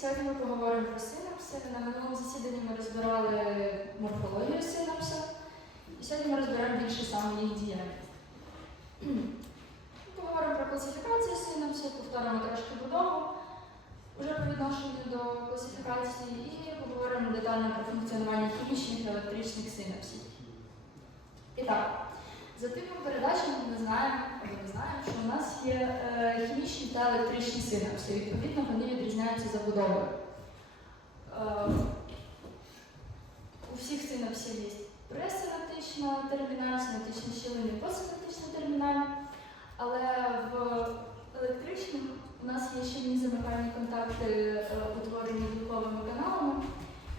Сьогодні ми поговоримо про синапси. На минулому засіданні ми розбирали морфологію синапса. І сьогодні ми розберемо більше саме їх діяльність. Поговоримо про класифікацію синапсів, повторимо трошки будову вже по відношенню до класифікації і поговоримо детально про функціонування хімічних та електричних синапсів. І так, за типом передачі ми знаємо, знаємо, що у нас є е, хімічні та електричні синапси. Відповідно, вони відрізняються забудовою. Е, у всіх синапсів є пресинаптична терміналь, синаптична щілина і постсинаптична терміналь. Але в електричних у нас є щільні замикальні контакти, е, утворені білковими каналами.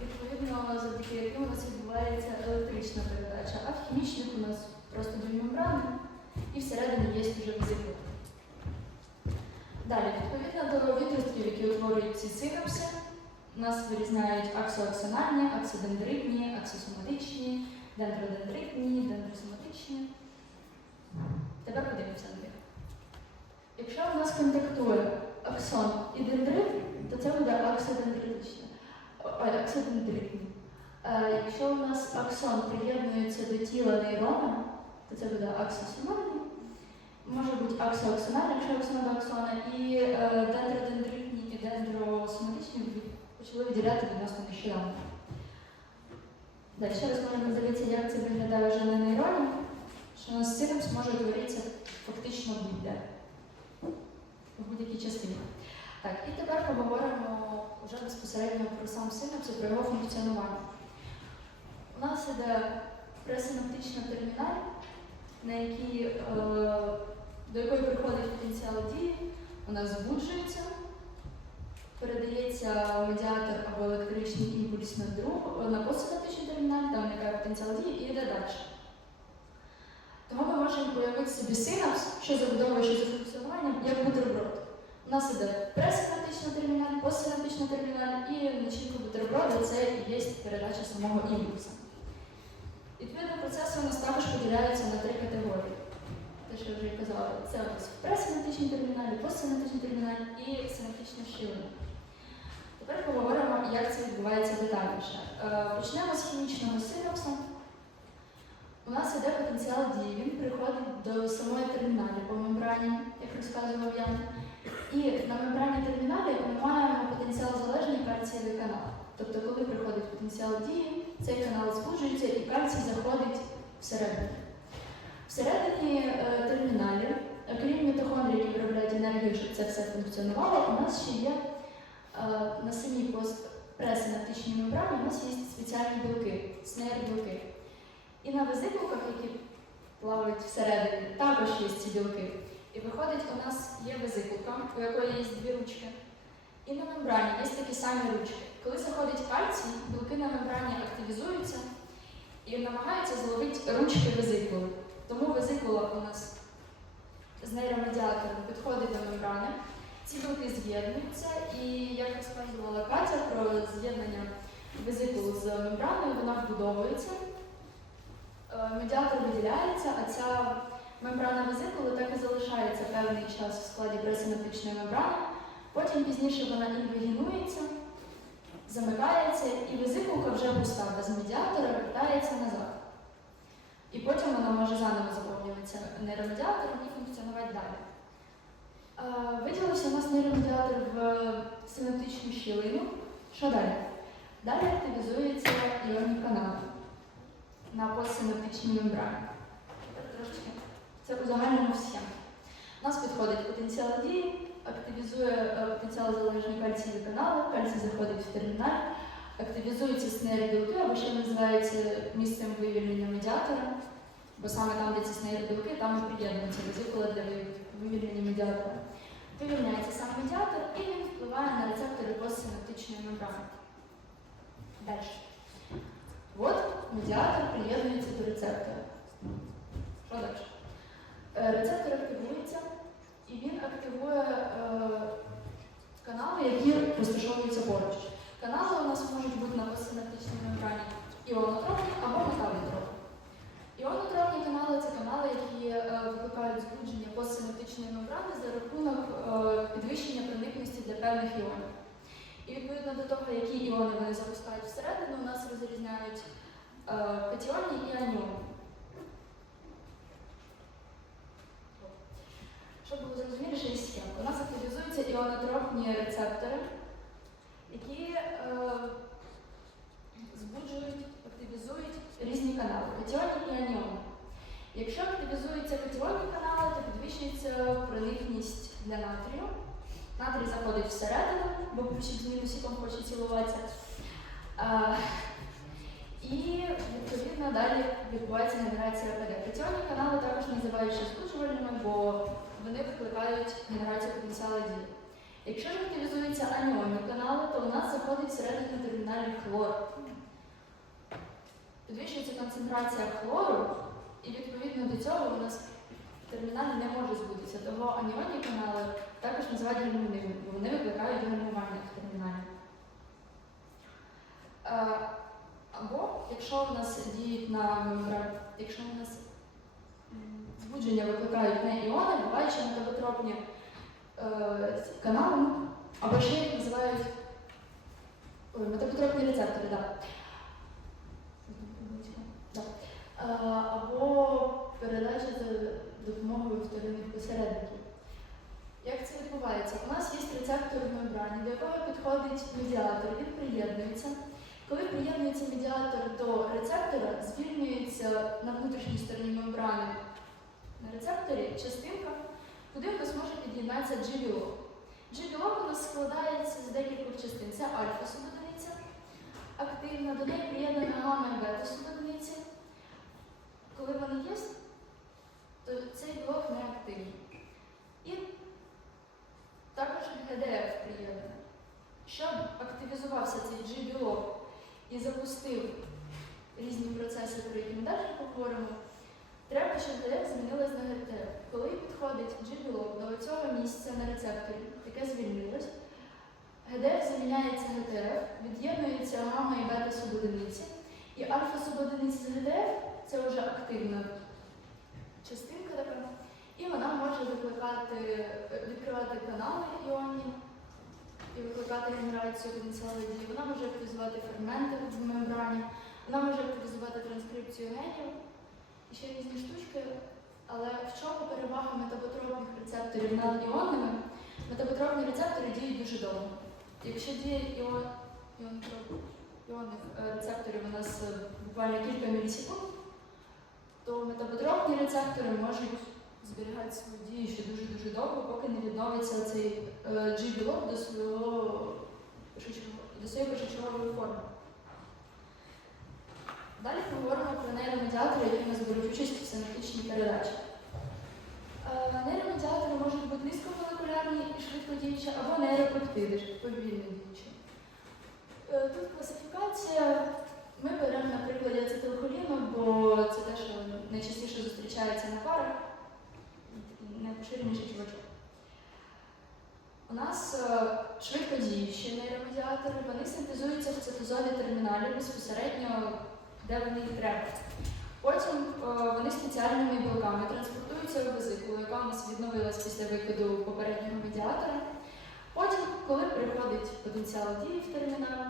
Відповідно, завдяки яким у нас відбувається електрична передача, а в хімічних у нас просто дві мембрани і всередині є вже візикли. Далі, відповідно до відростків, які утворюють ці синапси, нас вирізняють аксоаксональні, аксодендритні, аксосоматичні, дендродендритні, дендросоматичні. Тепер подивимося на них. Якщо у нас контактує аксон і дендрит, то це буде аксодендритичне. Аксодендритні. Е, якщо у нас аксон приєднується до тіла нейрона, то це буде аксосомальний. Може бути аксоаксональний, якщо аксон до аксона, і е, дендродендритні і дендросоматичні почали виділяти відносно нещодавно. Далі ще раз можемо подивитися, як це виглядає вже на нейроні, що у синапс може утворитися фактично будь-де, в будь-якій частині. Так, і тепер поговоримо вже безпосередньо про сам синапс і про його функціонування. У нас іде пресинаптична терміналь, на якій, е, до якої приходить потенціал дії, вона збуджується, передається медіатор або електричний імпульс на друг, на постсинаптичний терміналь, там виникає потенціал дії і йде далі. Тому ми можемо уявити собі синапс, що забудовує, що за функціонуванням, як бутерброд. У нас іде пресинаптична терміналь, постсинаптична терміналь і начинка бутерброду це і є передача самого імпульсу. Відповідно, процеси у нас також поділяються на три категорії. Що вже казала, це у нас пресинаптичні терміналі, постсинаптичні терміналі і синаптична щілина. Тепер поговоримо, як це відбувається детальніше. Е, Почнемо з хімічного синапсу. У нас іде потенціал дії, він приходить до самої терміналі по мембрані, як розказував я. І на мембрані терміналі ми маємо потенціал залежний кальцієвий канал. Тобто, коли приходить потенціал дії, цей канал звужується і кальцій заходить всередину. Всередині е, терміналі, окрім мітохондрій, які виробляють енергію, щоб це все функціонувало, у нас ще є е, на самій постпресинаптичній мембрані у нас є спеціальні білки, снейр-білки. І на везикулках, які плавають всередині, також є ці білки. І виходить, у нас є везикулка, у якої є дві ручки. І на мембрані є такі самі ручки. Коли заходить кальцій, білки на мембрані активізуються і намагаються зловити ручки везикули. Тому везикула у нас з нейромедіатором підходить до мембрани. Ці білки з'єднуються, і як розказувала Катя про з'єднання везикул з мембраною, вона вбудовується. Е, Медіатор виділяється, а ця мембрана везикули так і залишається певний час в складі пресинаптичної мембрани. Потім пізніше вона інвагінується, замикається, і везикулка вже густа без медіатора вертається назад. І потім вона може заново заповнюватися нейромедіатором і функціонувати далі. Е, Виділився у нас нейромедіатор в синаптичну щілину. Що далі? Далі активізується іонні канали на постсинаптичній мембрані. Трошечки це узагальнено схему. У нас підходить потенціал дії, активізує е, потенціал залежний кальційні канали, кальцій заходить в терміналь, активізуються снейр-білки, або ще називається місцем вивільнення медіатора, бо саме там, де ці снейр-білки, там і приєднується везикула для вивільнення медіатора. Вивільняється сам медіатор і він впливає на рецептори постсинаптичної мембрани. Далі. От медіатор приєднується до рецептора. Що далі? Е, Рецептор активується, і він активує е, канали, які розташовуються поруч. Канали у нас можуть бути на постсинаптичній мембрані іонотропні або металотропні. Іонотропні канали це канали, які е, викликають збудження постсинаптичної мембрани за рахунок е, підвищення проникності для певних іонів. І відповідно до того, які іони вони запускають всередину, у нас розрізняють е, катіоні і аніони. Щоб було зрозуміліше схема. У нас активізуються іонотропні рецептори, які е, збуджують, активізують різні канали катіоні і аніони. Якщо активізуються катіонні канали, то підвищується проникність для натрію. Натрій заходить всередину, бо з мінусиком хоче цілуватися. І відповідно далі відбувається генерація ПД. Катіонні канали також називають ще збуджувальними, бо вони викликають генерацію потенціалу дії. Якщо ж активізуються аніонні канали, то у нас заходить всередину терміналі хлор. Підвищується концентрація хлору, і відповідно до цього у нас терміналі не може збутися. Того аніонні канали також називають гальмівними, бо вони викликають гальмування в терміналі. Е, Або якщо у нас діють на якщо у нас збудження викликають не іони, бувають ще метаботропні е, канали, або ще їх називають ой, метаботропні рецептори. Да. Е, Або передача допомогою вторинних посередників. Як це відбувається? У нас є рецептор в мембрані, до якого підходить медіатор, він приєднується. Коли приєднується медіатор до рецептора, звільнюється на внутрішній стороні мембрани на рецепторі частинка, куди у нас може під'єднатися G-білок. G-білок у нас складається з декількох частин. Це альфа-субодиниця активна, до неї приєднана гамма і бета-субодиниці. Коли вони є, то цей білок не активний. І також ГДФ приєднаний. Щоб активізувався цей G-білок і запустив різні процеси, про які ми далі поговоримо, треба, щоб ГДФ змінилась на ГТФ. Коли підходить G-білок до цього місця на рецепторі, яке звільнилось, ГДФ заміняється ГТФ, від'єднується гамма і бета субодиниці, і альфа субодиниці з ГДФ це вже активна частинка така, і вона може викликати, відкривати канали іонів і викликати генерацію потенціалу дії. Вона може активізувати ферменти в мембрані, вона може активізувати транскрипцію генів і ще різні штучки. Але в чому перевага метаботропних рецепторів над іонними? Метаботропні рецептори діють дуже довго. Якщо діє іон, іон, іонних е, рецепторів у нас е, буквально кілька мілісекунд, то метаботропні рецептори можуть зберігати свою дію ще дуже-дуже довго, поки не відновиться цей е, G-білок до свого до своєї першочергової форми. Далі поговоримо про нейромедіатори, які у нас беруть участь в синаптичній передачі. Е, Нейромедіатори можуть бути низькомолекулярні і швидкодіючі, або нейропептиди, повільно діючі. Е, Тут класифікація. Ми беремо на прикладі ацетилхоліну, бо це те, що найчастіше на парах, найпоширеніший чувачок. У нас е, швидкодіючі нейромедіатори, вони синтезуються в цитозолі терміналі безпосередньо, де вони і треба. Потім е, вони спеціальними білками транспортуються в везикулу, яка у нас відновилась після викиду попереднього медіатора. Потім, коли приходить потенціал дії в термінал,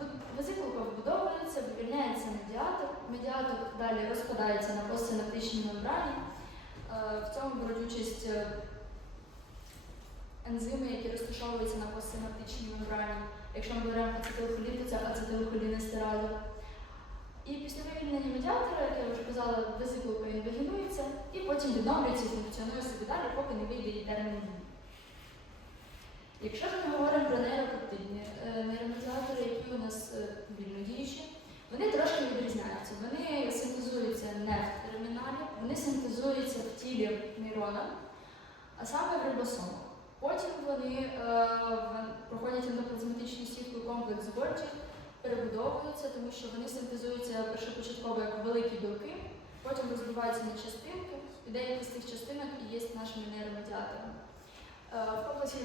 в- везикулка вбудовується, вивільняється медіатор. Медіатор далі розкладається на постсинаптичній мембрані. Е, В цьому беруть участь е, ензими, які розташовуються на постсинаптичній мембрані. Якщо ми беремо ацетилхолін, то це ацетилхолінестераза. І після вивільнення медіатора, як я вже казала, везикулка інвагінується і потім відновлюється і функціонує собі далі, поки не вийде її термін. Якщо ж ми говоримо про нейропептидні е, нейромедіатори, які у нас е, вільно діючі, вони трошки відрізняються. Вони синтезуються не в терміналі, вони синтезуються в тілі нейрона, а саме в рибосомах. Потім вони е, проходять ендоплазматичну сітку комплекс Гольджі, перебудовуються, тому що вони синтезуються першопочатково як великі білки, потім розбиваються на частинки, і деякі з цих частинок і є нашими нейромедіаторами. Е, В комплексі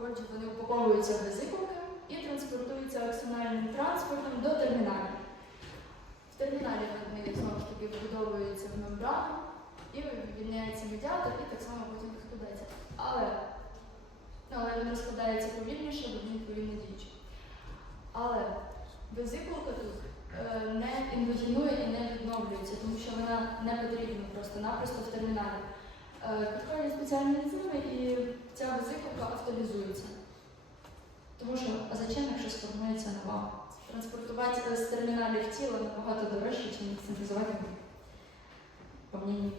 Гольджі вони упаковуються в і транспортуються аксональним транспортом до терміналів. В терміналі вони знову ж таки вбудовуються в мембрану і вивільняється медіатор, і так само потім розкладається. Але, ну, але він розкладається повільніше, бо він повільно діючий. Але везикулка тут е, не інвагінує і не відновлюється, тому що вона не потрібна просто-напросто в терміналі. Е, Підходять спеціальні ензими і ця везикулка авторизується. Тому що, а зачем, якщо сформується нова? Транспортувати з терміналів тіла набагато дорожче, ніж синтезувати по мнению.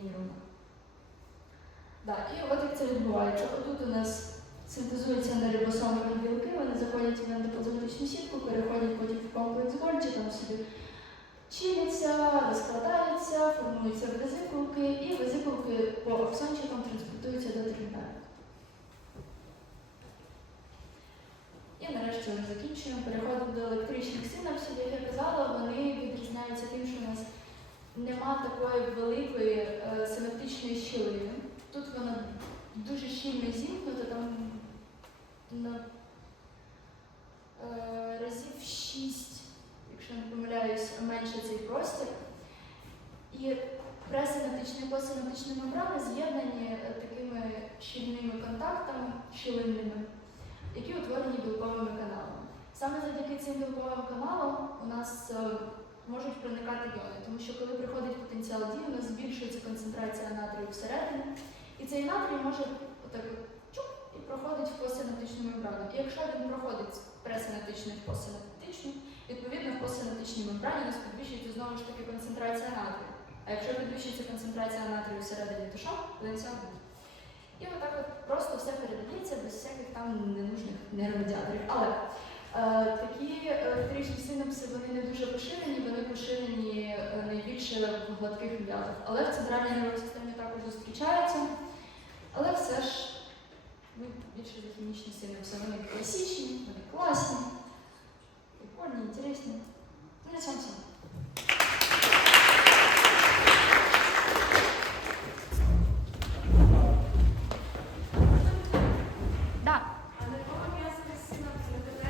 Да, і от як це відбувається. Отут у нас синтезуються на рибосомах білки, вони заходять в ендоплазматичну сітку, переходять потім в комплекс Гольджі, там собі чиляться, розкладаються, формуються везикулки, і везикулки по аксончикам транспортуються до терміналів. І нарешті ми закінчуємо. Переходимо до електричних синапсів. Як я казала, вони відрізняються тим, що у нас нема такої великої е, синаптичної щілини. Тут вона дуже щільно зімкнута, там на е, разів 6, якщо не помиляюсь, менше цей простір. І пресинаптичні і посинаптичні мембрани з'єднані е, такими щільними контактами, щілинними, які утворені білковими каналами. Саме завдяки цим білковим каналам у нас е, можуть проникати іони, тому що коли приходить потенціал дії, у нас збільшується концентрація натрію всередині, і цей натрій може отак чук і проходить в посинаптичну мембрану. І якщо він проходить з пресинаптичної в посинаптичну, відповідно в посинаптичній мембрані у нас підвищується знову ж таки концентрація натрію. А якщо підвищується концентрація натрію всередині, що? Потенціал буде. І отак от просто все передається без всяких там ненужних нейромедіаторів. Але Е, Такі електричні синапси вони не дуже поширені, вони поширені е, найбільше в гладких м'язах. Але в центральній нервовій системі також зустрічаються. Але все ж ну, більше за хімічні синапси. Вони класичні, вони класні, прикольні, інтересні.